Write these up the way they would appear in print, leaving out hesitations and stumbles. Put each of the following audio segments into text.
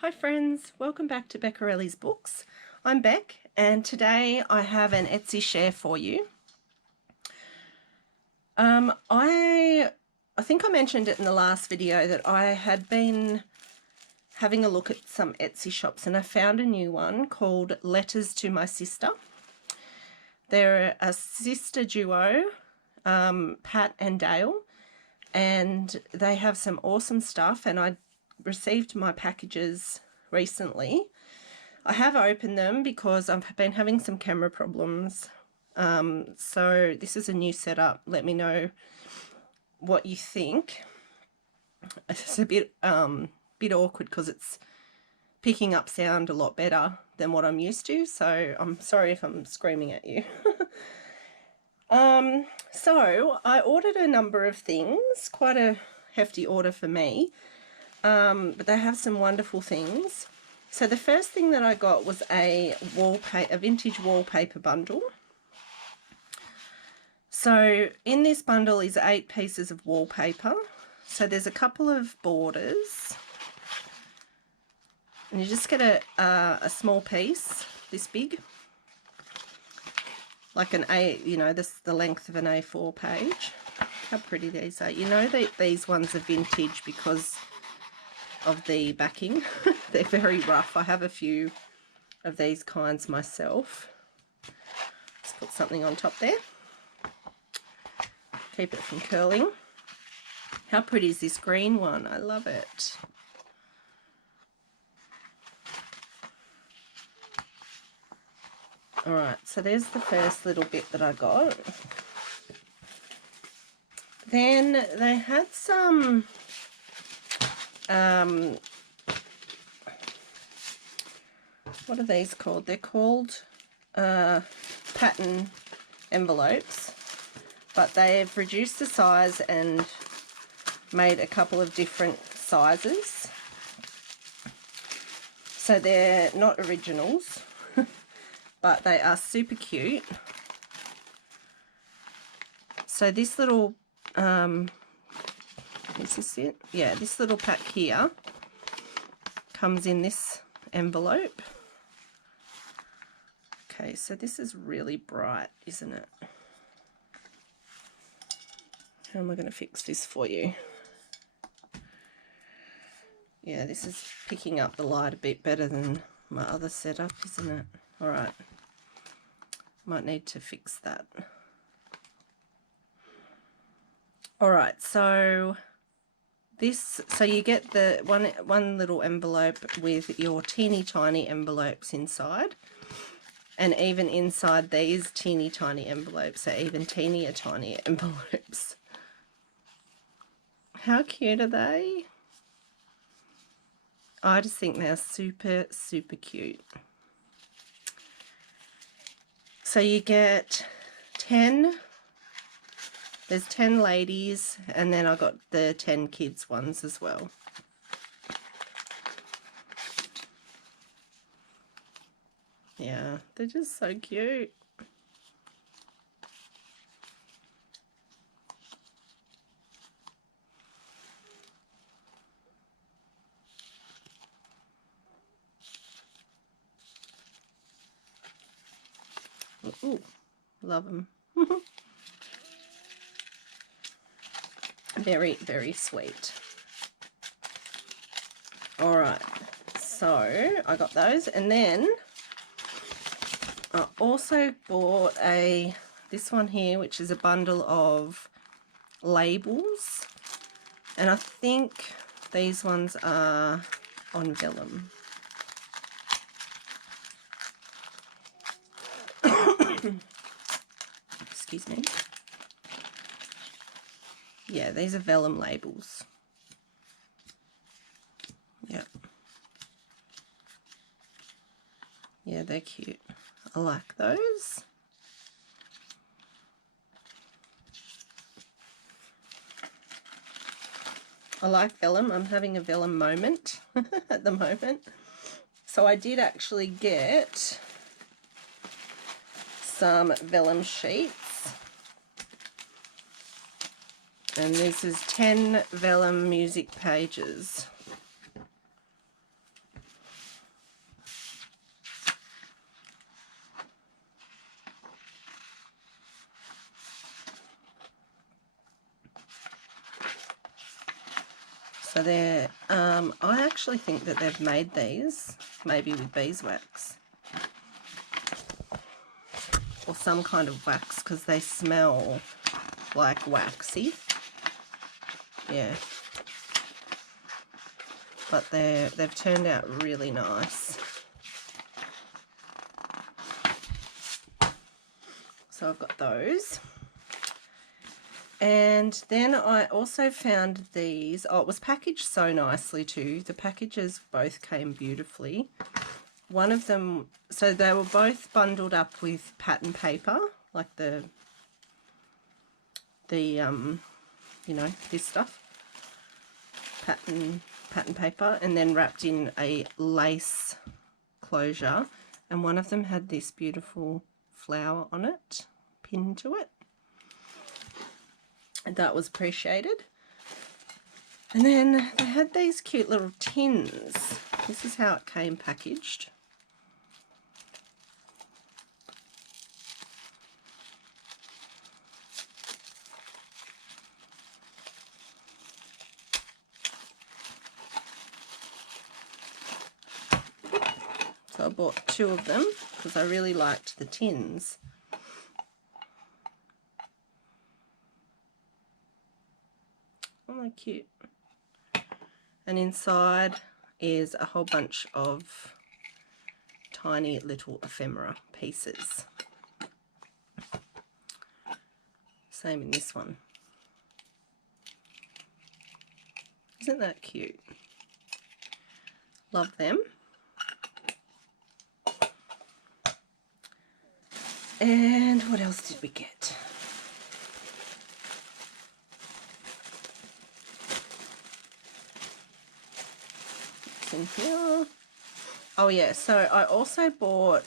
Hi friends, welcome back to Beccarelli's Books. I'm Beck and today I have an Etsy share for you. I think I mentioned it in the last video that I had been having a look at some Etsy shops and I found a new one called Letters to My Sister. They're a sister duo, Pat and Dale, and they have some awesome stuff, and I received my packages recently. I have opened them because I've been having some camera problems. So this is a new setup. Let me know what you think. It's a bit awkward because it's picking up sound a lot better than what I'm used to. So I'm sorry if I'm screaming at you. So I ordered a number of things, quite a hefty order for me. But they have some wonderful things. So the first thing that I got was a vintage wallpaper bundle. So in this bundle is 8 pieces of wallpaper. So there's a couple of borders, and you just get a small piece this big, like an the length of an A4 page. How pretty these are. You know that these ones are vintage because of the backing. They're very rough. I have a few of these kinds myself. Just put something on top there. Keep it from curling. How pretty is this green one? I love it. Alright, so there's the first little bit that I got. Then they had some what are these called? They're called pattern envelopes, but they've reduced the size and made a couple of different sizes. So they're not originals, but they are super cute. So this little, is this it? Yeah, this little pack here comes in this envelope. Okay, so this is really bright, isn't it? How am I going to fix this for you? Yeah, this is picking up the light a bit better than my other setup, isn't it? All right, might need to fix that. All right, so you get the one little envelope with your teeny tiny envelopes inside, and even inside these teeny tiny envelopes are even teenier tiny envelopes. How cute are they? I just think they're super, super cute. So you get 10, there's 10 ladies, and then I got the 10 kids ones as well. Yeah, they're just so cute. Ooh, love them. Very, very sweet. All right, so I got those, and then I also bought this one here, which is a bundle of labels, and I think these ones are on vellum. Excuse me. Yeah, these are vellum labels. Yep. Yeah, they're cute. I like those. I like vellum. I'm having a vellum moment at the moment. So I did actually get some vellum sheets. And this is 10 vellum music pages. So they're, I actually think that they've made these maybe with beeswax or some kind of wax, because they smell like waxy. Yeah. But they've turned out really nice. So I've got those. And then I also found these. Oh, it was packaged so nicely too. The packages both came beautifully. One of them, so they were both bundled up with pattern paper, like the you know, this stuff, pattern paper, and then wrapped in a lace closure. And one of them had this beautiful flower on it, pinned to it. And that was appreciated. And then they had these cute little tins. This is how it came packaged. So I bought 2 of them because I really liked the tins. Oh, they're cute. And inside is a whole bunch of tiny little ephemera pieces. Same in this one. Isn't that cute? Love them. And what else did we get? It's in here. Oh yeah, so I also bought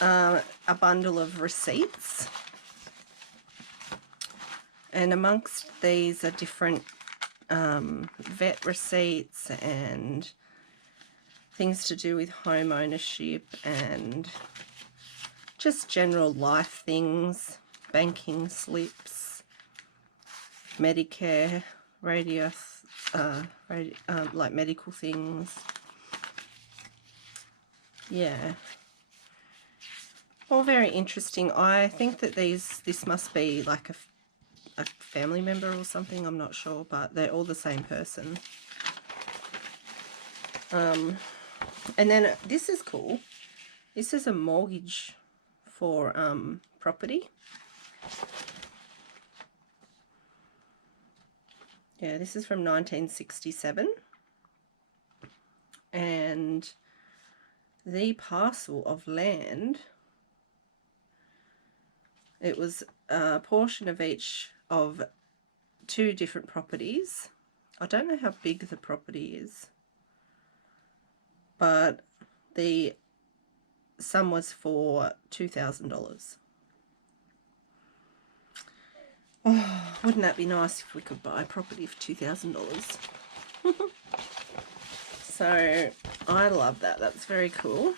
a bundle of receipts. And amongst these are different vet receipts and things to do with home ownership and just general life things, banking slips, Medicare, like medical things. Yeah. All very interesting. I think that this must be like a family member or something, I'm not sure, but they're all the same person. And then this is cool. This is a mortgage for property. Yeah, this is from 1967. And the parcel of land, it was a portion of each of 2 different properties. I don't know how big the property is, but the sum was for $2,000. Oh, wouldn't that be nice if we could buy a property for $2,000? So I love that. That's very cool.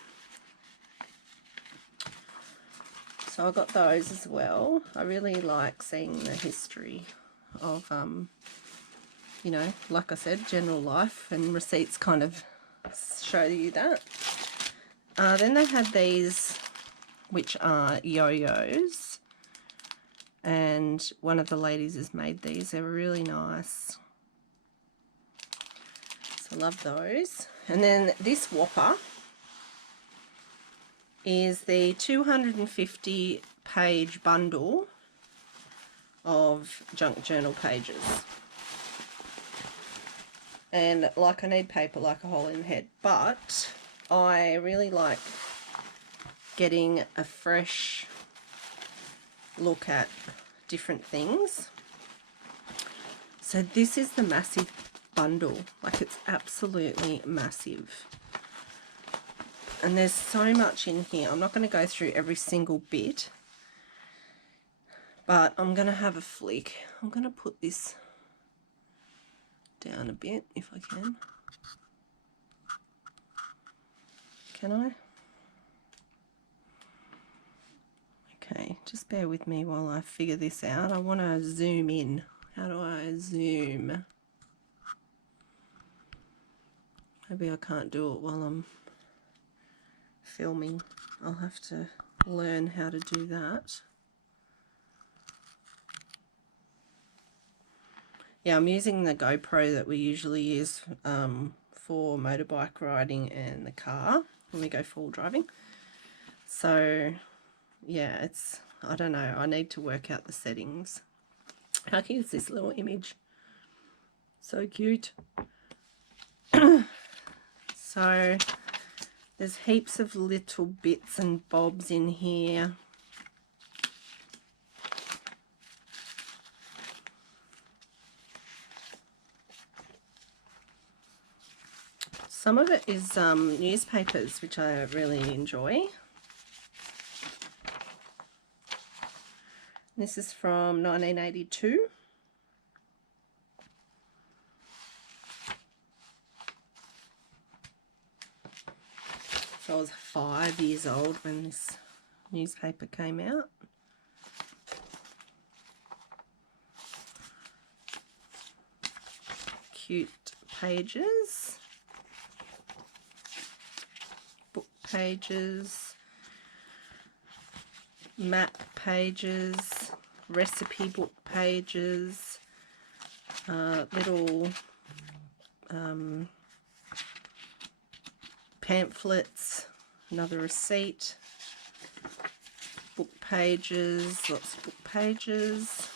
So I got those as well. I really like seeing the history of, you know, like I said, general life, and receipts kind of show you that. Then they had these, which are yo-yos, and one of the ladies has made these. They're really nice. So I love those. And then this whopper is the 250 page bundle of junk journal pages. And like, I need paper like a hole in the head, but I really like getting a fresh look at different things. So this is the massive bundle. Like, it's absolutely massive. And there's so much in here. I'm not going to go through every single bit, but I'm going to have a flick. I'm going to put this down a bit if I can. Can I? Okay, just bear with me while I figure this out. I want to zoom in. How do I zoom? Maybe I can't do it while I'm filming. I'll have to learn how to do that. Yeah, I'm using the GoPro that we usually use for motorbike riding and the car when we go full driving. So yeah, it's, I don't know, I need to work out the settings. How cute is this little image? So cute. So there's heaps of little bits and bobs in here. Some of it is newspapers, which I really enjoy. This is from 1982. So I was 5 years old when this newspaper came out. Cute pages. Book pages. Map pages. Recipe book pages. Little pamphlets, another receipt, book pages, lots of book pages.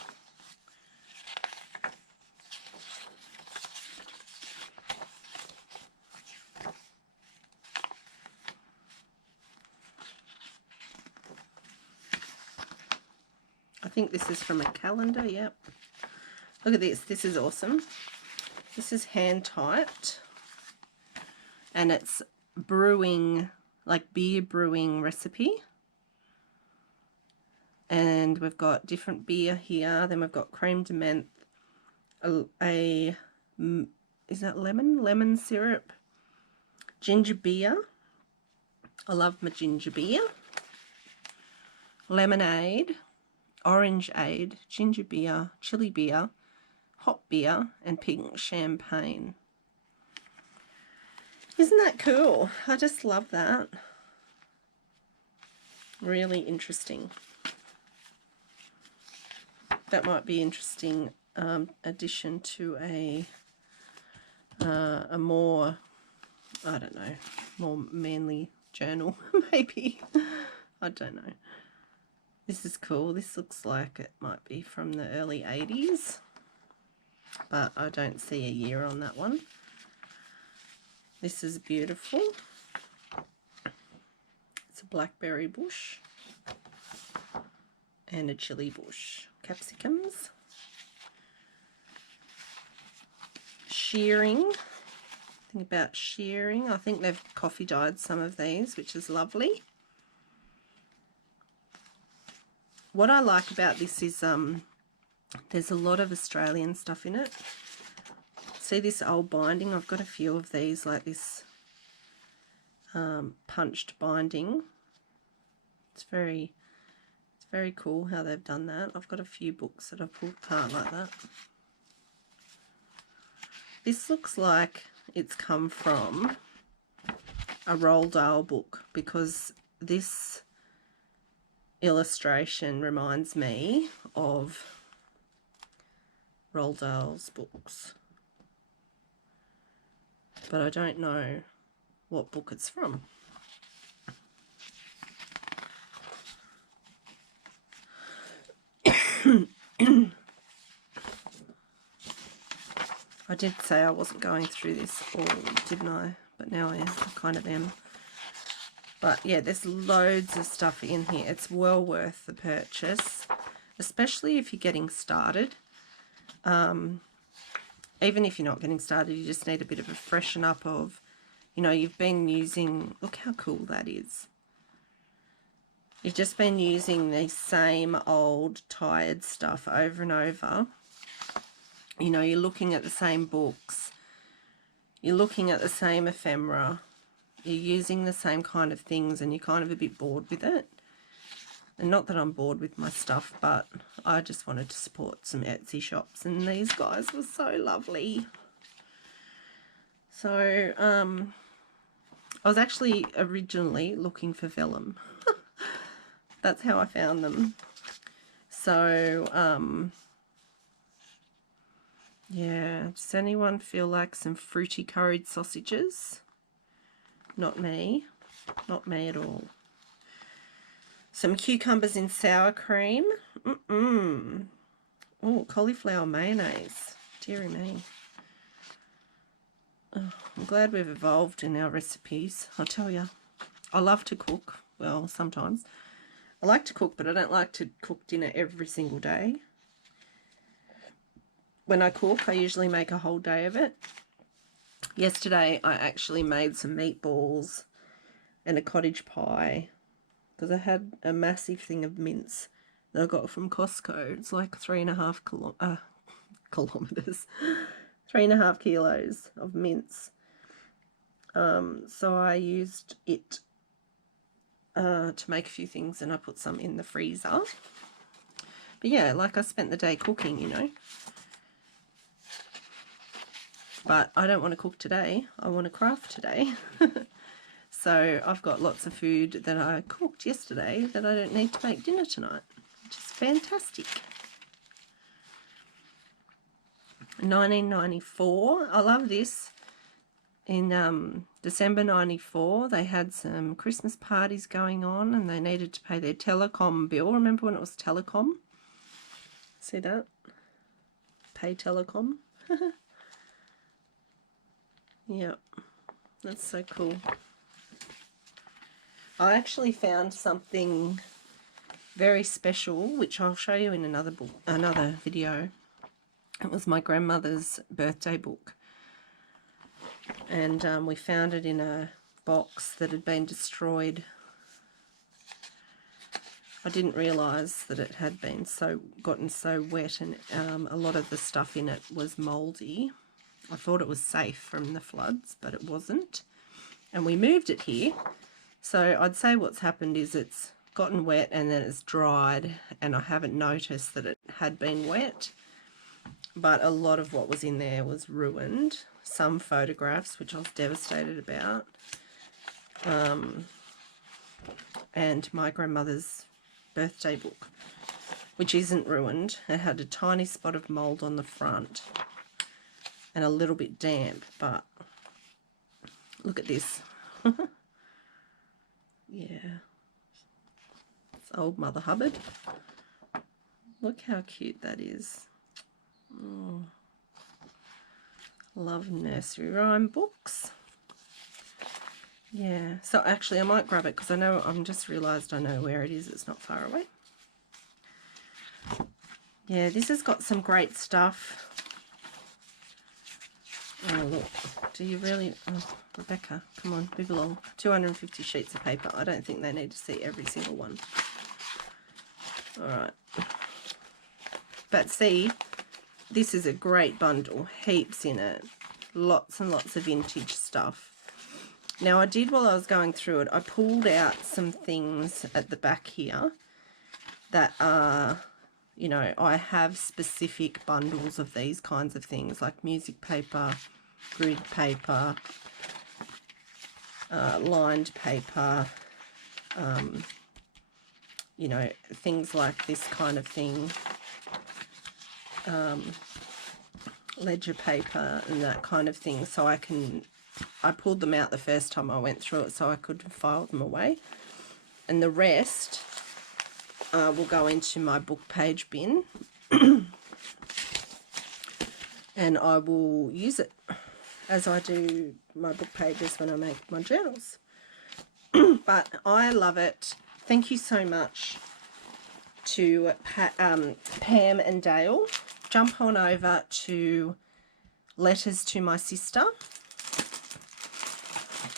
I think this is from a calendar, yep. Look at this, this is awesome. This is hand typed and it's brewing, like beer brewing recipe. And we've got different beer here. Then we've got creme de menthe, is that lemon? Lemon syrup, ginger beer. I love my ginger beer. Lemonade, orangeade, ginger beer, chili beer, hot beer, and pink champagne. Isn't that cool? I just love that. Really interesting. That might be interesting addition to a more, I don't know, more manly journal maybe. I don't know. This is cool. This looks like it might be from the early 80s, but I don't see a year on that one. This is beautiful. It's a blackberry bush and a chili bush. Capsicums. Shearing. Think about shearing. I think they've coffee dyed some of these, which is lovely. What I like about this is there's a lot of Australian stuff in it. See this old binding? I've got a few of these, like this punched binding. It's very cool how they've done that. I've got a few books that I've pulled apart like that. This looks like it's come from a Roald Dahl book because this illustration reminds me of Roald Dahl's books. But I don't know what book it's from. I did say I wasn't going through this all, didn't I? But now I kind of am. But yeah, there's loads of stuff in here. It's well worth the purchase, especially if you're getting started. Even if you're not getting started, you just need a bit of a freshen up of, you know, you've been using, look how cool that is. You've just been using the same old tired stuff over and over. You know, you're looking at the same books. You're looking at the same ephemera. You're using the same kind of things and you're kind of a bit bored with it. And not that I'm bored with my stuff, but I just wanted to support some Etsy shops. And these guys were so lovely. So I was actually originally looking for vellum. That's how I found them. So yeah, does anyone feel like some fruity curried sausages? Not me. Not me at all. Some cucumbers in sour cream. Oh, cauliflower mayonnaise. Deary me. Oh, I'm glad we've evolved in our recipes. I'll tell you. I love to cook. Well, sometimes. I like to cook, but I don't like to cook dinner every single day. When I cook, I usually make a whole day of it. Yesterday, I actually made some meatballs and a cottage pie because I had a massive thing of mince that I got from Costco. It's like 3.5 kilometers, 3.5 kilos of mince. So I used it to make a few things, and I put some in the freezer. But yeah, like I spent the day cooking, you know. But I don't want to cook today. I want to craft today. So I've got lots of food that I cooked yesterday that I don't need to make dinner tonight, which is fantastic. 1994. I love this. In December 94, they had some Christmas parties going on and they needed to pay their telecom bill. Remember when it was telecom? See that? Pay telecom. Yep, that's so cool. I actually found something very special, which I'll show you in another video. It was my grandmother's birthday book. And we found it in a box that had been destroyed. I didn't realise that it had been gotten so wet, and a lot of the stuff in it was mouldy. I thought it was safe from the floods, but it wasn't. And we moved it here. So I'd say what's happened is it's gotten wet and then it's dried, and I haven't noticed that it had been wet. But a lot of what was in there was ruined. Some photographs, which I was devastated about. And my grandmother's birthday book, which isn't ruined. It had a tiny spot of mould on the front and a little bit damp, but look at this. Yeah. It's old Mother Hubbard. Look how cute that is. Oh. Love nursery rhyme books. Yeah, so actually I might grab it because I'm just realised I know where it is. It's not far away. Yeah, this has got some great stuff. Oh, look. Do you really... Oh, Rebecca, come on, move along. 250 sheets of paper. I don't think they need to see every single one. All right. But see, this is a great bundle. Heaps in it. Lots and lots of vintage stuff. Now, I did, while I was going through it, I pulled out some things at the back here that are, you know, I have specific bundles of these kinds of things, like music paper, grid paper, lined paper, you know, things like this kind of thing, ledger paper and that kind of thing, so I pulled them out the first time I went through it so I could file them away, and the rest will go into my book page bin and I will use it as I do my book pages when I make my journals. But I love it. Thank you so much to Pam and Dale. Jump on over to Letters to My Sister.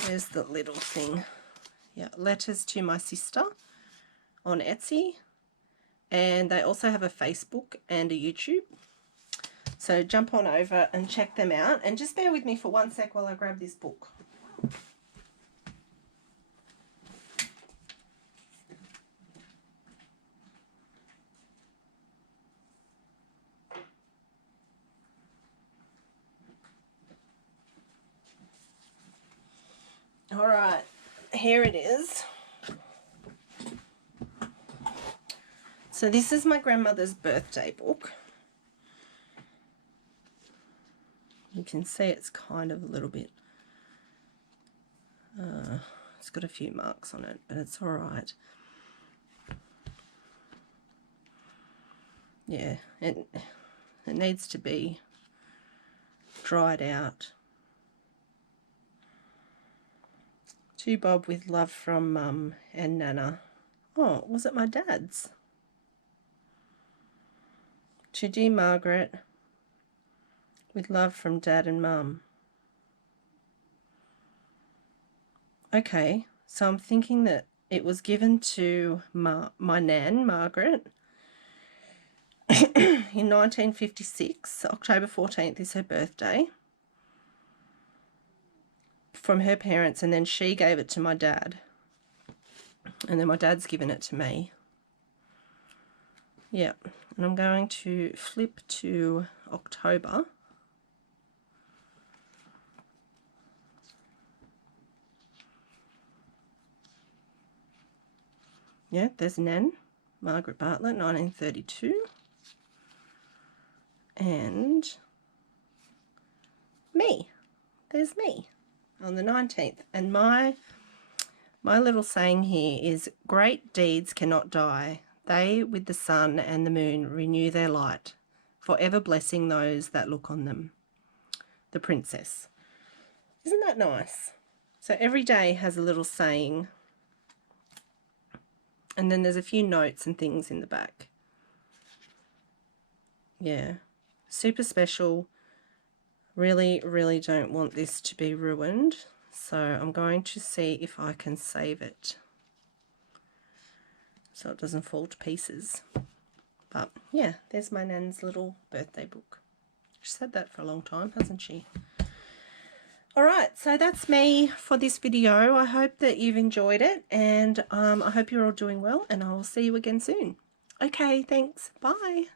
There's the little thing. Yeah, Letters to My Sister on Etsy. And they also have a Facebook and a YouTube. So jump on over and check them out. And just bear with me for 1 sec while I grab this book. All right, here it is. So this is my grandmother's birthday book. You can see it's kind of a little bit, it's got a few marks on it, but it's all right. Yeah, it needs to be dried out. To Bob with love from Mum and Nana. Oh, was it my dad's? To dear Margaret with love from Dad and Mum. Okay, so I'm thinking that it was given to my nan, Margaret, in 1956. October 14th is her birthday, from her parents, and then she gave it to my dad, and then my dad's given it to me. Yeah, and I'm going to flip to October. Yeah, there's Nan, Margaret Bartlett, 1932. And me. There's me on the 19th. And my little saying here is, great deeds cannot die. They with the sun and the moon renew their light, forever blessing those that look on them. The Princess. Isn't that nice? So every day has a little saying, and then there's a few notes and things in the back. Yeah, super special. Really, really don't want this to be ruined, so I'm going to see if I can save it so it doesn't fall to pieces. But yeah, there's my nan's little birthday book. She's had that for a long time, hasn't she? Alright, so that's me for this video. I hope that you've enjoyed it, and I hope you're all doing well, and I will see you again soon. Okay, thanks. Bye.